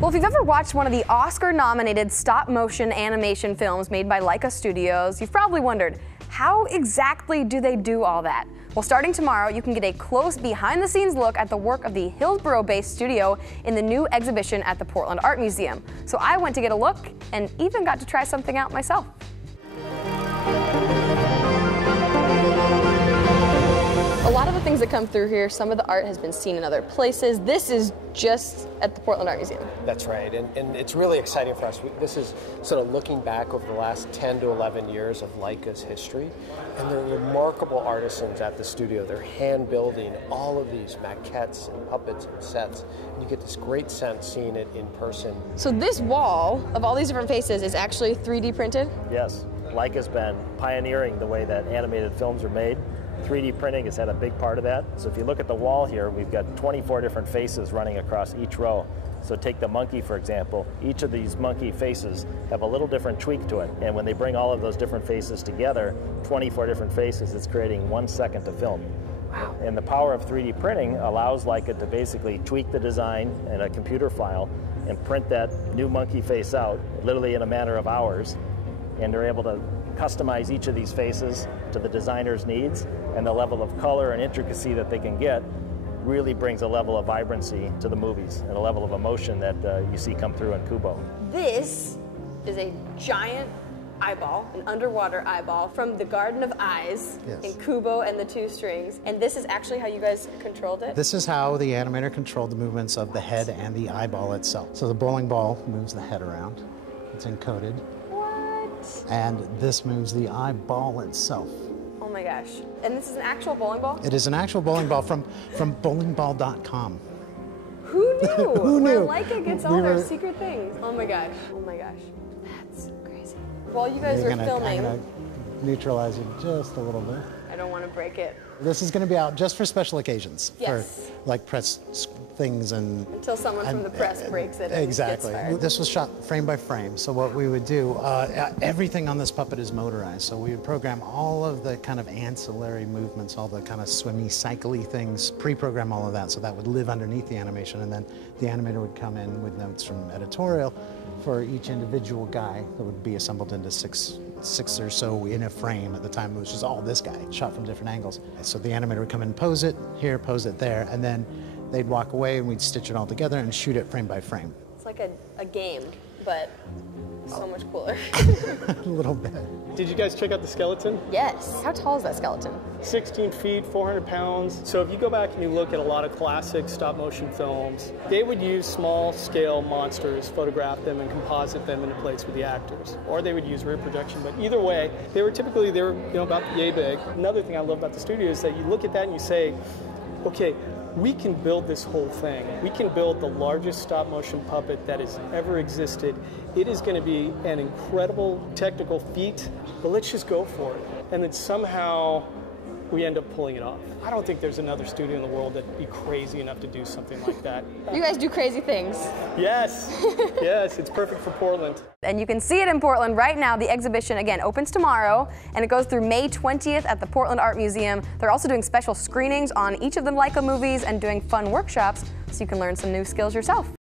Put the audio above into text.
Well, if you've ever watched one of the Oscar-nominated stop-motion animation films made by LAIKA Studios, you've probably wondered, how exactly do they do all that? Well, starting tomorrow, you can get a close behind-the-scenes look at the work of the Hillsborough-based studio in the new exhibition at the Portland Art Museum. So I went to get a look and even got to try something out myself. A lot of the things that come through here, some of the art has been seen in other places. This is just at the Portland Art Museum. That's right, and it's really exciting for us. This is sort of looking back over the last 10 to 11 years of LAIKA's history, and they're remarkable artisans at the studio. They're hand building all of these maquettes and puppets and sets, and you get this great sense seeing it in person. So this wall of all these different faces is actually 3D printed? Yes, LAIKA's been pioneering the way that animated films are made. 3D printing has had a big part of that. So if you look at the wall here, we've got 24 different faces running across each row. So take the monkey, for example. Each of these monkey faces have a little different tweak to it. And when they bring all of those different faces together, 24 different faces, it's creating 1 second of film. Wow. And the power of 3D printing allows LAIKA to basically tweak the design in a computer file and print that new monkey face out, literally in a matter of hours. And they're able to customize each of these faces to the designer's needs, and the level of color and intricacy that they can get really brings a level of vibrancy to the movies and a level of emotion that you see come through in Kubo. This is a giant eyeball, an underwater eyeball from the Garden of Eyes in Kubo and the Two Strings. And this is actually how you guys controlled it? This is how the animator controlled the movements of the head and the eyeball itself. So the bowling ball moves the head around. It's encoded. And this moves the eyeball itself. Oh my gosh. And this is an actual bowling ball? It is an actual bowling ball from bowlingball.com. Who knew? Who knew? Where LAIKA gets all their secret things. Oh my gosh. Oh my gosh. That's crazy. While you guys are filming, I'm gonna neutralize it just a little bit. I don't want to break it. This is going to be out just for special occasions. Yes. For like press things and... Until someone from the press breaks it and exactly. gets fired. This was shot frame by frame. So what we would do, everything on this puppet is motorized. So we would program all of the kind of ancillary movements, all the kind of swimmy, cycly things, pre-program all of that. So that would live underneath the animation. And then the animator would come in with notes from editorial for each individual guy that would be assembled into six or so in a frame. At the time it was just all this guy shot from different angles. So the animator would come in and pose it here, pose it there, and then they'd walk away and we'd stitch it all together and shoot it frame by frame. It's like a game, but so much cooler. A little bit. Did you guys check out the skeleton? Yes. How tall is that skeleton? 16 feet, 400 pounds. So if you go back and you look at a lot of classic stop motion films, they would use small scale monsters, photograph them and composite them into place with the actors. Or they would use rear projection, but either way, they were about yay big. Another thing I love about the studio is that you look at that and you say, okay, we can build this whole thing. We can build the largest stop motion puppet that has ever existed. It is going to be an incredible technical feat, but let's just go for it. And then somehow we end up pulling it off. I don't think there's another studio in the world that'd be crazy enough to do something like that. You guys do crazy things. Yes, yes, it's perfect for Portland. And you can see it in Portland right now. The exhibition, again, opens tomorrow, and it goes through May 20th at the Portland Art Museum. They're also doing special screenings on each of the LAIKA movies and doing fun workshops so you can learn some new skills yourself.